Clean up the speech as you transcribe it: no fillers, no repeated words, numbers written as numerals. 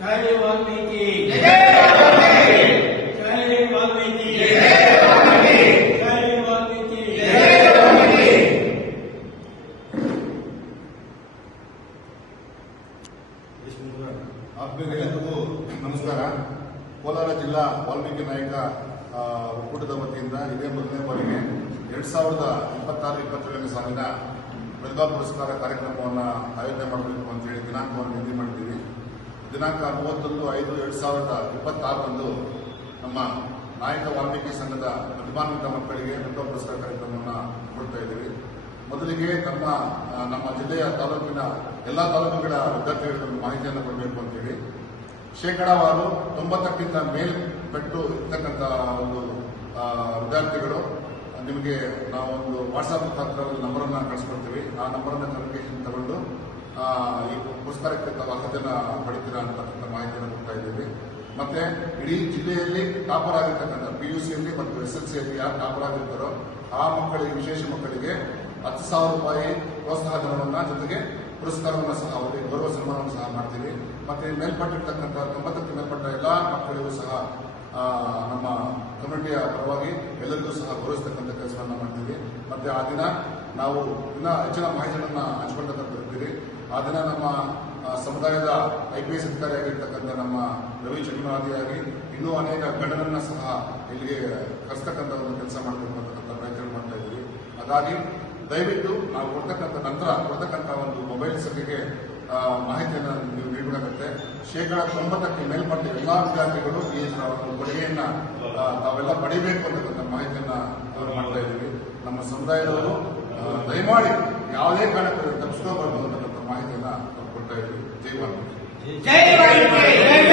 जय वाल्मीकि जय वाल्मीकि जय वाल्मीकि ಆತ್ಮೀಯರಿಗೆಲ್ಲರಿಗೂ ನಮಸ್ಕಾರ. ಕೋಲಾರ ಜಿಲ್ಲಾ ವಾಲ್ಮೀಕಿ ನಾಯಕ ಒಕ್ಕೂಟದ ವತಿಯಿಂದ ಇದೇ ಮೊದಲನೇ ಬಾರಿಗೆ 2026-27ನೇ ಸಾಲಿನ ಪ್ರತಿಭಾ ಪುರಸ್ಕಾರ ಕಾರ್ಯಕ್ರಮವನ್ನು ಆಯೋಜನೆ ಮಾಡಬೇಕು ಅಂತ ಹೇಳಿ ದಿನಾಂಕವನ್ನು ನಿಗದಿ ಮಾಡಿದ್ದೀವಿ. ದಿನಾಂಕ 31/5/2026 ನಮ್ಮ ನಾಯಕ ವಾಲ್ಮೀಕಿ ಸಂಘದ ಪ್ರತಿಭಾನ್ವಿತ ಮಕ್ಕಳಿಗೆ ಪ್ರತಿಭಾ ಪುರಸ್ಕಾರ ಕಾರ್ಯಕ್ರಮವನ್ನು ಕೊಡ್ತಾ ಇದ್ದೀವಿ. ಮೊದಲಿಗೆ ನಮ್ಮ ಜಿಲ್ಲೆಯ ತಾಲೂಕಿನ ಎಲ್ಲಾ ತಾಲೂಕುಗಳ ವಿದ್ಯಾರ್ಥಿಗಳಿಗೆ ಮಾಹಿತಿಯನ್ನು ಕೊಡಬೇಕು ಅಂತೇಳಿ ಶೇಕಡಾವಾರು 90ಕ್ಕಿಂತ ಮೇಲ್ಪಟ್ಟು ಇರ್ತಕ್ಕಂಥ ಒಂದು ವಿದ್ಯಾರ್ಥಿಗಳು ನಿಮಗೆ ನಾವೊಂದು ವಾಟ್ಸಾಪ್ ಮುಖಾಂತರ ಒಂದು ನಂಬರನ್ನು ಕಳಿಸ್ಕೊಡ್ತೀವಿ. ಆ ನಂಬರನ್ನು ಕಮ್ಯುನಿಕೇಶನ್ ತಗೊಂಡು ಈ ಪುರಸ್ಕಾರಕ್ಕೆ ತಾವು ಅರ್ಹತೆಯನ್ನು ಪಡಿತೀರಾ ಅಂತಕ್ಕಂಥ ಮಾಹಿತಿಯನ್ನು ಕೊಡ್ತಾ ಇದ್ದೀವಿ. ಮತ್ತೆ ಇಡೀ ಜಿಲ್ಲೆಯಲ್ಲಿ ಟಾಪರ್ ಆಗಿರ್ತಕ್ಕಂಥ PUCಯಲ್ಲಿ ಮತ್ತು SSLCಯಲ್ಲಿ ಯಾರು ಟಾಪರ್ ಆಗಿರ್ತಾರೋ ಆ ಮಕ್ಕಳಿಗೆ, ವಿಶೇಷ ಮಕ್ಕಳಿಗೆ 10,000 ರೂಪಾಯಿ ಪ್ರೋತ್ಸಾಹ ಧನವನ್ನ ಜೊತೆಗೆ ಪುರಸ್ಕಾರವನ್ನು ಸಹ ಅವರಿಗೆ ಗೌರವ ಸನ್ಮಾನವನ್ನು ಸಹ ಮಾಡ್ತೀವಿ. ಮತ್ತೆ ಮೇಲ್ಪಟ್ಟಿರ್ತಕ್ಕಂಥ 90ಕ್ಕೆ ಮೇಲ್ಪಟ್ಟ ಎಲ್ಲಾ ಮಕ್ಕಳಿಗೂ ಸಹ ನಮ್ಮ ಕಮ್ಯುನಿಟಿಯ ಪರವಾಗಿ ಎಲ್ಲರಿಗೂ ಸಹ ಗೌರವಿಸತಕ್ಕಂಥ ಕೆಲಸವನ್ನು ಮಾಡ್ತೀವಿ. ಮತ್ತೆ ಆ ದಿನ ನಾವು ಇನ್ನೂ ಹೆಚ್ಚಿನ ಮಾಹಿತಿಯನ್ನು ಹಂಚಿಕೊಳ್ಳತಕ್ಕಂಥದ್ದೀವಿ. ಆ ದಿನ ನಮ್ಮ ಸಮುದಾಯದ IPS ಅಧಿಕಾರಿಯಾಗಿರ್ತಕ್ಕಂಥ ನಮ್ಮ ರವಿ ಚಂದ್ರನಾದಿಯಾಗಿ ಇನ್ನೂ ಅನೇಕ ಗಣ್ಯರನ್ನ ಸಹ ಇಲ್ಲಿಗೆ ಕರೆಸ್ತಕ್ಕಂಥ ಒಂದು ಕೆಲಸ ಮಾಡಬೇಕು ಅಂತಕ್ಕಂಥ ಪ್ರಯತ್ನ ಮಾಡ್ತಾ ಇದ್ದೀವಿ. ಹಾಗಾಗಿ ದಯವಿಟ್ಟು ನಾವು ನಂತರ ಕೊಡ್ತಕ್ಕಂಥ ಒಂದು ಮೊಬೈಲ್ ಸಂಖ್ಯೆಗೆ ಮಾಹಿತಿಯನ್ನು ನೀವು ನೀಡಬೇಕಾಗುತ್ತೆ. ಶೇಕಡಾ 90ಕ್ಕೆ ಮೇಲ್ಪಟ್ಟ ಎಲ್ಲಾ ವಿದ್ಯಾರ್ಥಿಗಳು ಈ ಒಂದು ಕೊಡುಗೆಯನ್ನ ತಾವೆಲ್ಲ ಪಡಿಬೇಕು ಅಂತಕ್ಕಂಥ ಮಾಹಿತಿಯನ್ನ ಮಾಡ್ತಾ ಇದ್ದೀವಿ. ನಮ್ಮ ಸಮುದಾಯದವರು ದಯಮಾಡಿ ಯಾವುದೇ ಕಾರಣಕ್ಕೂ ತಪ್ಪಿಸ್ಕೋಬಾರದು ಅಂತಕ್ಕಂಥ ಮಾಹಿತಿಯನ್ನ ಕೊಡ್ತಾ ಇದ್ದೀವಿ. ಜೈ ವಾಲ್ಮೀಕಿ.